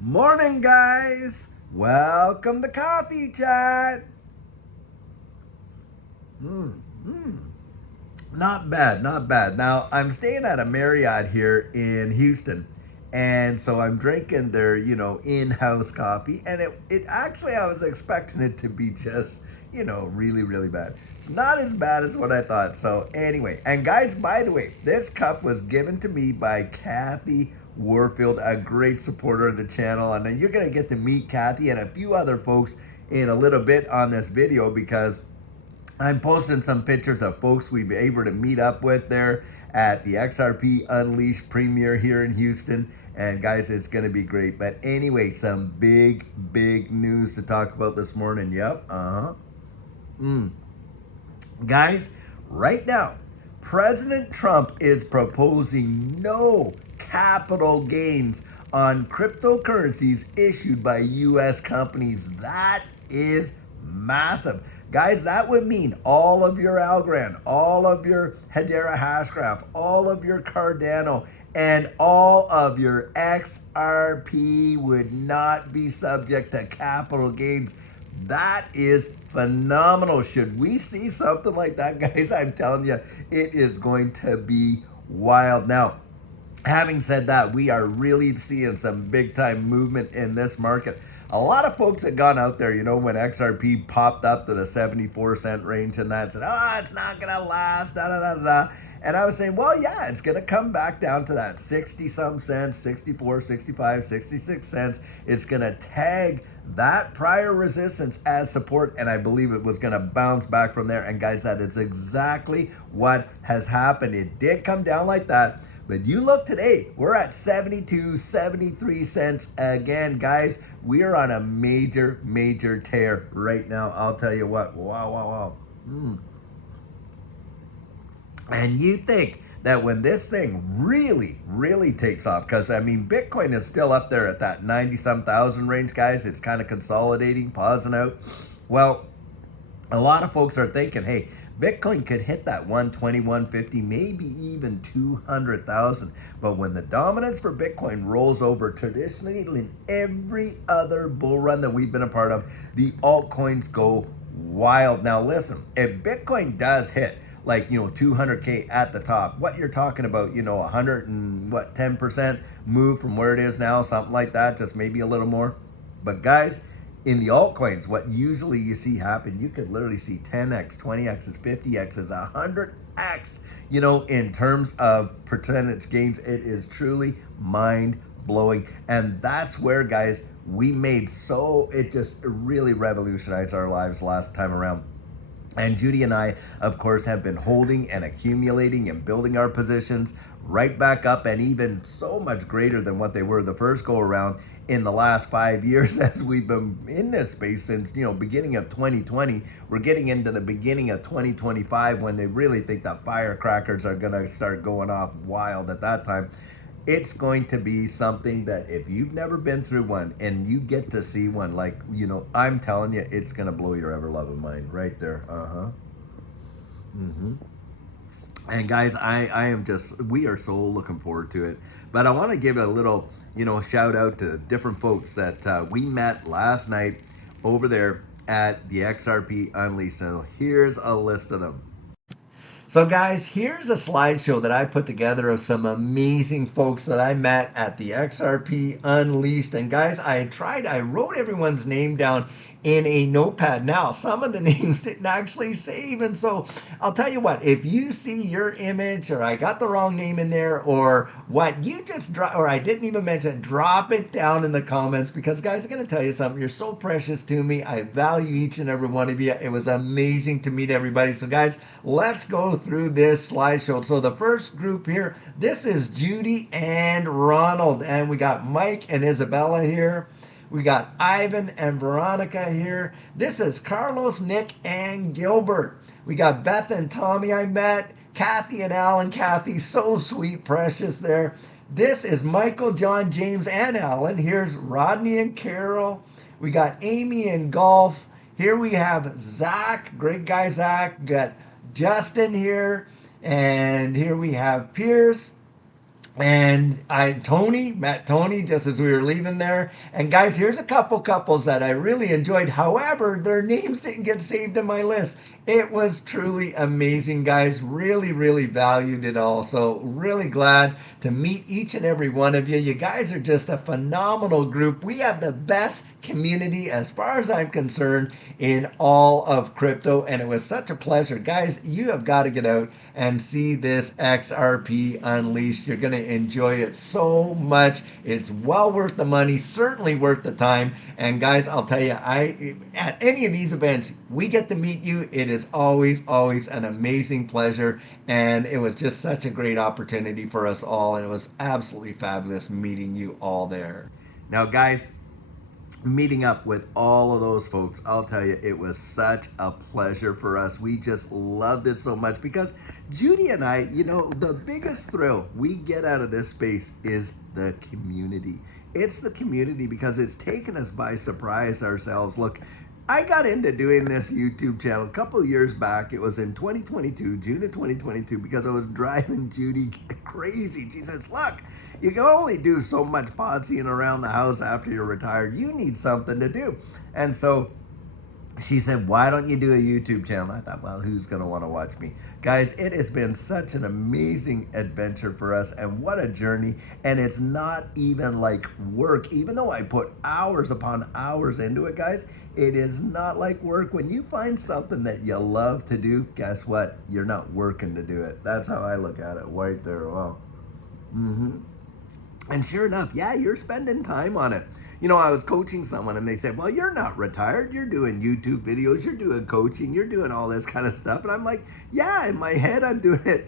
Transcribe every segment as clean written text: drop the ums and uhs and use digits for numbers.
Morning, guys. Welcome to Coffee Chat. Mm, mm. Not bad, not bad. Now, I'm staying at a Marriott here in Houston. And so I'm drinking their, in-house coffee. And it actually, I was expecting it to be just, really, really bad. It's not as bad as what I thought. So anyway, and guys, by the way, this cup was given to me by Kathy Warfield, a great supporter of the channel. And you're going to get to meet Kathy and a few other folks in a little bit on this video because I'm posting some pictures of folks we've been able to meet up with there at the XRP Unleashed premiere here in Houston. And guys, it's going to be great. But anyway, some big news to talk about this morning. Yep. Mm. Guys, right now, President Trump is proposing no capital gains on cryptocurrencies issued by US companies. That is massive. Guys, that would mean all of your Algorand, all of your Hedera Hashgraph, all of your Cardano, and all of your XRP would not be subject to capital gains. That is phenomenal. Should we see something like that, guys? I'm telling you, it is going to be wild. Now, having said that, we are really seeing some big time movement in this market. A lot of folks had gone out there, when XRP popped up to the 74-cent range and that said, oh, it's not going to last, da da da da. And I was saying, well, yeah, it's going to come back down to that 60 some cents, 64, 65, 66 cents. It's going to tag that prior resistance as support, and I believe it was going to bounce back from there. And guys, that is exactly what has happened. It did come down like that. But you look today, we're at 72, 73 cents again, guys. We are on a major tear right now. I'll tell you what. Wow. And you think that when this thing really takes off, because I mean, Bitcoin is still up there at that 90-some thousand range, guys. It's kind of consolidating, pausing out. Well, a lot of folks are thinking, hey, Bitcoin could hit that 120, 150, maybe even 200,000. But when the dominance for Bitcoin rolls over, traditionally in every other bull run that we've been a part of, the altcoins go wild. Now listen, if Bitcoin does hit like 200k at the top, what you're talking about, 100 and what 10% move from where it is now, something like that, just maybe a little more. But guys, in the altcoins, what usually you see happen, you could literally see 10x, 20x's, 50x's, 100x, in terms of percentage gains. It is truly mind blowing. And that's where, guys, it just really revolutionized our lives last time around. And Judy and I, of course, have been holding and accumulating and building our positions right back up, and even so much greater than what they were the first go around in the last 5 years as we've been in this space since, beginning of 2020. We're getting into the beginning of 2025 when they really think that firecrackers are going to start going off wild at that time. It's going to be something that if you've never been through one and you get to see one, like, I'm telling you, it's going to blow your ever loving mind right there. And guys, we are so looking forward to it. But I want to give a little, shout out to different folks that we met last night over there at the XRP Unleashed. So here's a list of them. So guys, here's a slideshow that I put together of some amazing folks that I met at the XRP Unleashed. And guys, I wrote everyone's name down in a notepad. Now, some of the names didn't actually save. And so I'll tell you what, if you see your image or I got the wrong name in there or what, you just drop, or I didn't even mention, drop it down in the comments because guys, I'm going to tell you something. You're so precious to me. I value each and every one of you. It was amazing to meet everybody. So guys, let's go through this slideshow. So the first group here, this is Judy and Ronald, and we got Mike and Isabella here. We got Ivan and Veronica here. This is Carlos, Nick, and Gilbert. We got Beth and Tommy I met. Kathy and Alan. Kathy, so sweet, precious there. This is Michael, John, James, and Alan. Here's Rodney and Carol. We got Amy and Golf. Here we have Zach, great guy Zach. Got Justin here. And here we have Pierce. And Tony met Tony just as we were leaving there. And guys, here's a couple couples that I really enjoyed. However, their names didn't get saved in my list. It was truly amazing, guys. Really, really valued it all. So really glad to meet each and every one of you. You guys are just a phenomenal group. We have the best community, as far as I'm concerned, in all of crypto. And it was such a pleasure. Guys, you have got to get out and see this XRP Unleashed. You're going to enjoy it so much. It's well worth the money, certainly worth the time. And guys, I'll tell you, at any of these events, we get to meet you. It is always an amazing pleasure. And it was just such a great opportunity for us all. And it was absolutely fabulous meeting you all there. Now, guys, meeting up with all of those folks, I'll tell you, it was such a pleasure for us. We just loved it so much because Judy and I, the biggest thrill we get out of this space is the community. It's the community because it's taken us by surprise ourselves. Look, I got into doing this YouTube channel a couple of years back. It was in 2022, June of 2022, because I was driving Judy crazy. She says, look, you can only do so much podseeing around the house after you're retired. You need something to do. And so she said, why don't you do a YouTube channel? I thought, well, who's going to want to watch me? Guys, it has been such an amazing adventure for us, and what a journey. And it's not even like work. Even though I put hours upon hours into it, guys, it is not like work. When you find something that you love to do, guess what? You're not working to do it. That's how I look at it right there. Wow. And sure enough, yeah, you're spending time on it. I was coaching someone and they said, well, you're not retired. You're doing YouTube videos. You're doing coaching. You're doing all this kind of stuff. And I'm like, yeah, in my head, I'm doing it.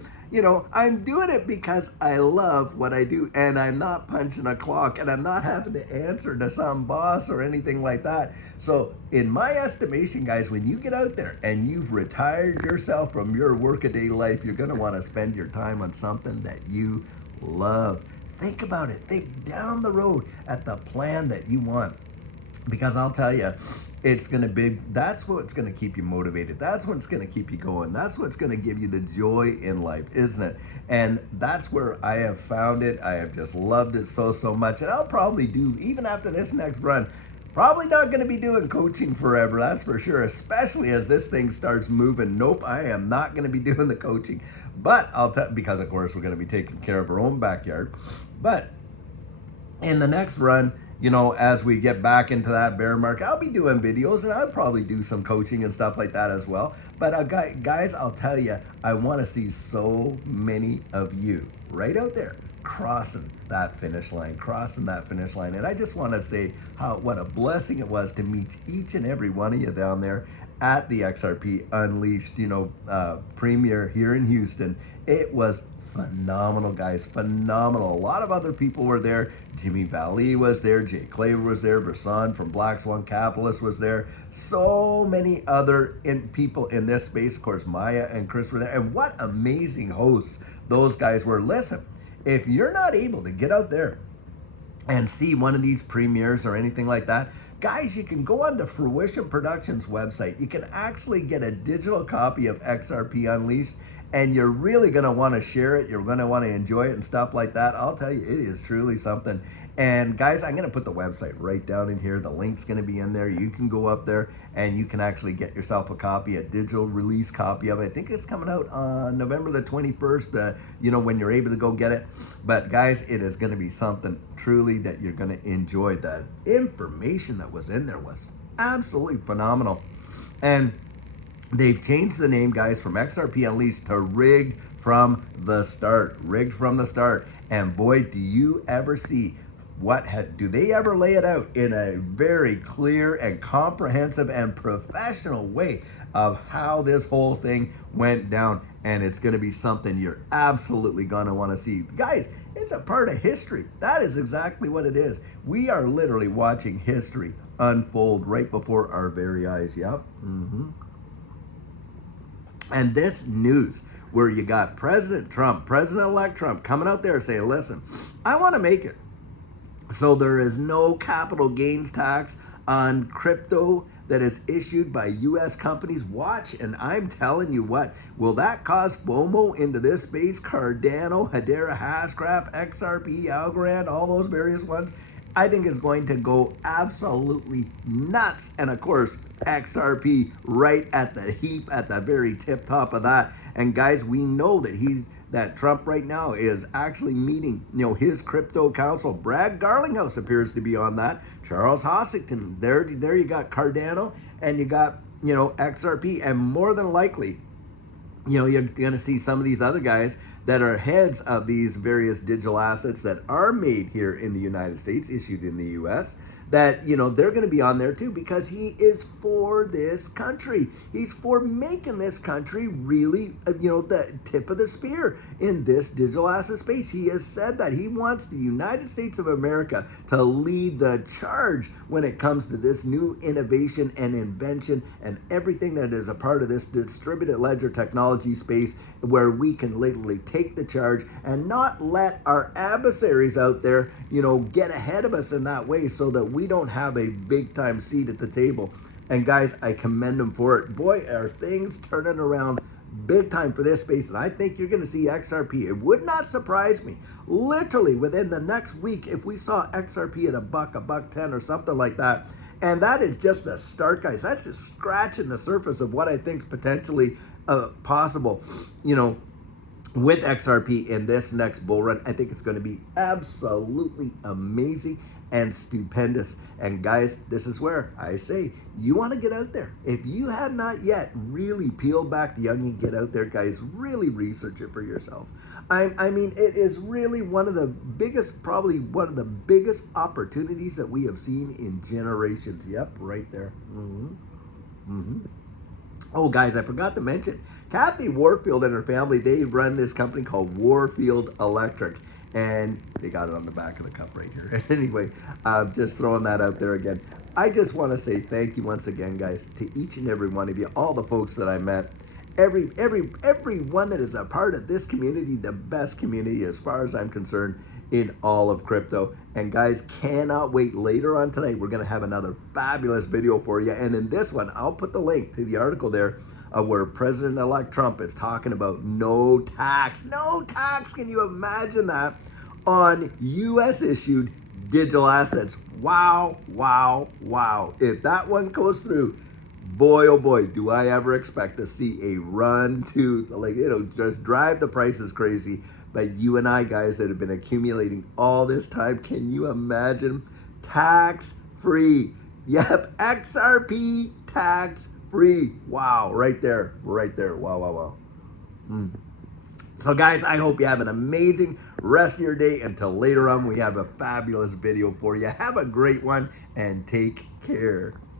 I'm doing it because I love what I do, and I'm not punching a clock, and I'm not having to answer to some boss or anything like that. So in my estimation, guys, when you get out there and you've retired yourself from your workaday life, you're going to want to spend your time on something that you love. Think about it. Think down the road at the plan that you want. Because I'll tell you, that's what's going to keep you motivated. That's what's going to keep you going. That's what's going to give you the joy in life, isn't it? And that's where I have found it. I have just loved it so much. And I'll probably do, even after this next run, probably not going to be doing coaching forever, that's for sure, especially as this thing starts moving. Nope, I am not going to be doing the coaching. But because of course we're going to be taking care of our own backyard. But in the next run, as we get back into that bear market, I'll be doing videos, and I'll probably do some coaching and stuff like that as well. But guys, I'll tell you, I want to see so many of you right out there crossing that finish line. And I just want to say what a blessing it was to meet each and every one of you down there at the XRP Unleashed, premiere here in Houston. It was phenomenal, guys, phenomenal. A lot of other people were there. Jimmy Valley was there, Jay Claver was there, Versan from Black Swan Capitalist was there. So many other people in this space. Of course, Maya and Chris were there. And what amazing hosts those guys were. Listen, if you're not able to get out there and see one of these premieres or anything like that, guys, you can go on to Fruition Productions website. You can actually get a digital copy of XRP Unleashed, and you're really going to want to share it. You're going to want to enjoy it and stuff like that. I'll tell you, it is truly something. And guys, I'm going to put the website right down in here. The link's going to be in there. You can go up there and you can actually get yourself a copy, a digital release copy of it. I think it's coming out on November the 21st, when you're able to go get it. But guys, it is going to be something truly that you're going to enjoy. The information that was in there was absolutely phenomenal. And they've changed the name, guys, from XRP Unleashed to Rigged from the Start. Rigged from the Start. And boy, do you ever see do they ever lay it out in a very clear and comprehensive and professional way of how this whole thing went down. And it's going to be something you're absolutely going to want to see. Guys, it's a part of history. That is exactly what it is. We are literally watching history unfold right before our very eyes. Yep. And this news where you got President-elect Trump coming out there saying, listen, I want to make it so there is no capital gains tax on crypto that is issued by US companies. Watch, and I'm telling you what, will that cause FOMO into this space? Cardano, Hedera, Hashgraph, XRP, Algorand, all those various ones. I think it's going to go absolutely nuts. And of course, XRP right at the heap, at the very tip top of that. And guys, we know that Trump right now is actually meeting, his crypto council. Brad Garlinghouse appears to be on that. Charles Hossington, there you got Cardano, and you got, XRP, and more than likely, you're going to see some of these other guys that are heads of these various digital assets that are made here in the United States, issued in the US, that, they're going to be on there too, because he is for this country. He's for making this country really, the tip of the spear in this digital asset space. He has said that he wants the United States of America to lead the charge when it comes to this new innovation and invention and everything that is a part of this distributed ledger technology space, where we can literally take the charge and not let our adversaries out there, get ahead of us in that way, so that we don't have a big time seat at the table. And guys, I commend them for it. Boy, are things turning around big time for this space, and I think you're going to see XRP. It would not surprise me, literally within the next week, if we saw XRP at $1.10 or something like that. And that is just the start, guys. That's just scratching the surface of what I think is potentially possible, with XRP in this next bull run. I think it's going to be absolutely amazing and stupendous. And guys, this is where I say you want to get out there. If you have not yet really peeled back the onion, get out there, guys. Really research it for yourself. I mean, it is really one of the biggest, probably one of the biggest opportunities that we have seen in generations. Yep, right there. Oh, guys, I forgot to mention, Kathy Warfield and her family, they run this company called Warfield Electric. And they got it on the back of the cup right here. Anyway, just throwing that out there again. I just want to say thank you once again, guys, to each and every one of you, all the folks that I met, everyone that is a part of this community, the best community as far as I'm concerned in all of crypto. And guys, cannot wait. Later on tonight, we're going to have another fabulous video for you. And in this one, I'll put the link to the article there where President-elect Trump is talking about no tax. No tax! Can you imagine that? On U.S.-issued digital assets. Wow, wow, wow. If that one goes through, boy, oh boy, do I ever expect to see a run to, just drive the prices crazy. But you and I, guys, that have been accumulating all this time, can you imagine? Tax-free. Yep, XRP tax-free. Wow, right there. Wow, wow, wow. So guys, I hope you have an amazing rest of your day. Until later on, we have a fabulous video for you. Have a great one and take care.